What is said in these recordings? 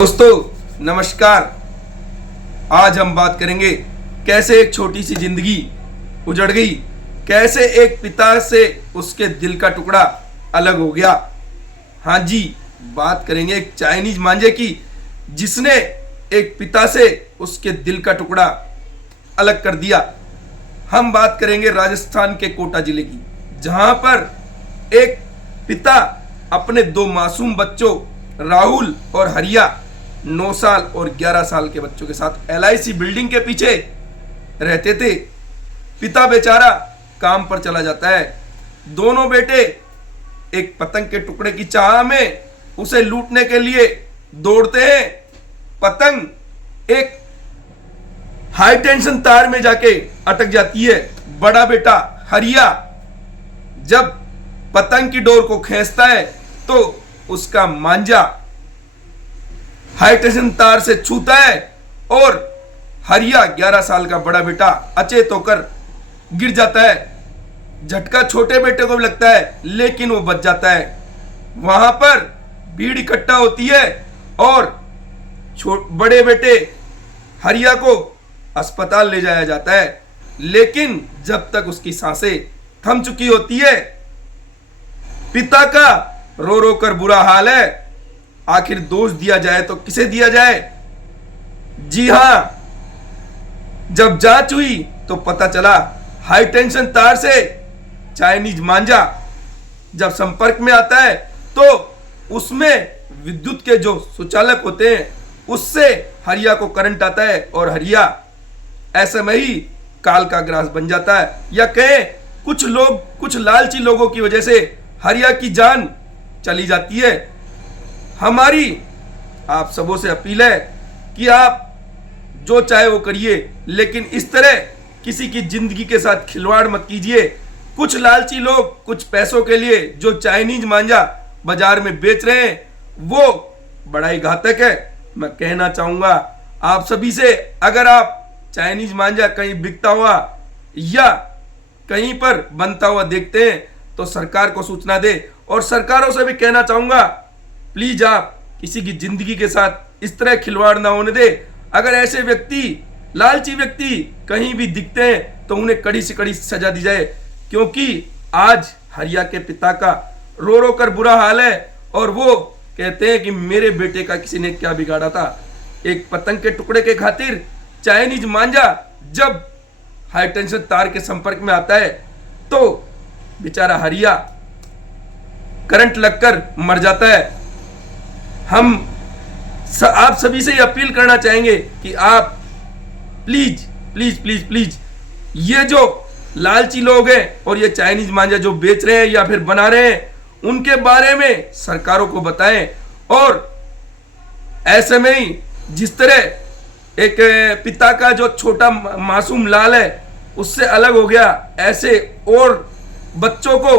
दोस्तों नमस्कार। आज हम बात करेंगे कैसे एक छोटी सी जिंदगी उजड़ गई, कैसे एक पिता से उसके दिल का टुकड़ा अलग हो गया। हाँ जी, बात करेंगे एक चाइनीज मांझे की जिसने एक पिता से उसके दिल का टुकड़ा अलग कर दिया। हम बात करेंगे राजस्थान के कोटा जिले की, जहां पर एक पिता अपने दो मासूम बच्चों राहुल और हरिया 9 साल और 11 साल के बच्चों के साथ LIC बिल्डिंग के पीछे रहते थे। पिता बेचारा काम पर चला जाता है। दोनों बेटे एक पतंग के टुकड़े की चाह में उसे लूटने के लिए दौड़ते हैं। पतंग एक हाई टेंशन तार में जाके अटक जाती है। बड़ा बेटा हरिया जब पतंग की डोर को खींचता है तो उसका मांझा हाई टेंशन तार से छूता है और हरिया 11 साल का बड़ा बेटा अचेत होकर गिर जाता है। झटका छोटे बेटे को भी लगता है लेकिन वो बच जाता है। वहां पर भीड़ इकट्ठा होती है और बड़े बेटे हरिया को अस्पताल ले जाया जाता है, लेकिन जब तक उसकी सांसें थम चुकी होती है, पिता का रो रो कर बुरा हाल है। आखिर दोष दिया जाए तो किसे दिया जाए? जी हां, जब जांच हुई तो पता चला हाई टेंशन तार से चाइनीज मांझा जब संपर्क में आता है तो उसमें विद्युत के जो सुचालक होते हैं उससे हरिया को करंट आता है और हरिया ऐसे में ही काल का ग्रास बन जाता है। या कहें कुछ लालची लोगों की वजह से हरिया की जान चली जाती है। हमारी आप सबों से अपील है कि आप जो चाहे वो करिए, लेकिन इस तरह किसी की जिंदगी के साथ खिलवाड़ मत कीजिए। कुछ लालची लोग कुछ पैसों के लिए जो चाइनीज मांझा बाजार में बेच रहे हैं वो बड़ा ही घातक है। मैं कहना चाहूंगा आप सभी से, अगर आप चाइनीज मांझा कहीं बिकता हुआ या कहीं पर बनता हुआ देखते हैं तो सरकार को सूचना दे। और सरकारों से भी कहना चाहूंगा, प्लीज आप किसी की जिंदगी के साथ इस तरह खिलवाड़ ना होने दे। अगर ऐसे व्यक्ति, लालची व्यक्ति कहीं भी दिखते हैं तो उन्हें कड़ी से कड़ी सजा दी जाए, क्योंकि आज हरिया के पिता का रो रो कर बुरा हाल है और वो कहते हैं कि मेरे बेटे का किसी ने क्या बिगाड़ा था। एक पतंग के टुकड़े के खातिर चाइनीज मांझा जब हाई टेंशन तार के संपर्क में आता है तो बेचारा हरिया करंट लगकर मर जाता है। हम आप सभी से अपील करना चाहेंगे कि आप प्लीज प्लीज प्लीज प्लीज ये जो लालची लोग हैं और ये चाइनीज मांझा जो बेच रहे हैं या फिर बना रहे हैं उनके बारे में सरकारों को बताएं। और ऐसे में ही जिस तरह एक पिता का जो छोटा मासूम लाल है उससे अलग हो गया, ऐसे और बच्चों को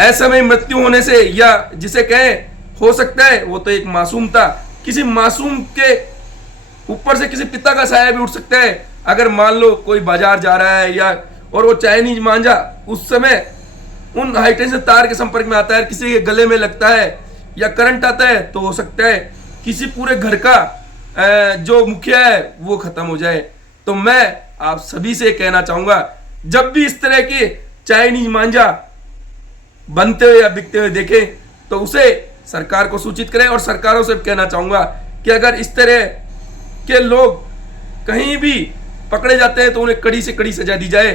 ऐसे में मृत्यु होने से, या जिसे कहें हो सकता है वो तो एक मासूम था, किसी मासूम के ऊपर से किसी पिता का साया भी उठ सकता है। अगर मान लो कोई बाजार जा रहा है या और वो चाइनीज मांझा उस समय उन हाई टेंशन तार के संपर्क में आता है, किसी के गले में लगता है या करंट आता है, तो हो सकता है किसी पूरे घर का जो मुखिया है वो खत्म हो जाए। तो मैं आप सभी से कहना चाहूंगा, जब भी इस तरह के चाइनीज मांझा बनते हुए या बिकते हुए देखें तो उसे सरकार को सूचित करें। और सरकारों से कहना चाहूंगा कि अगर इस तरह के लोग कहीं भी पकड़े जाते हैं तो उन्हें कड़ी से कड़ी सजा दी जाए।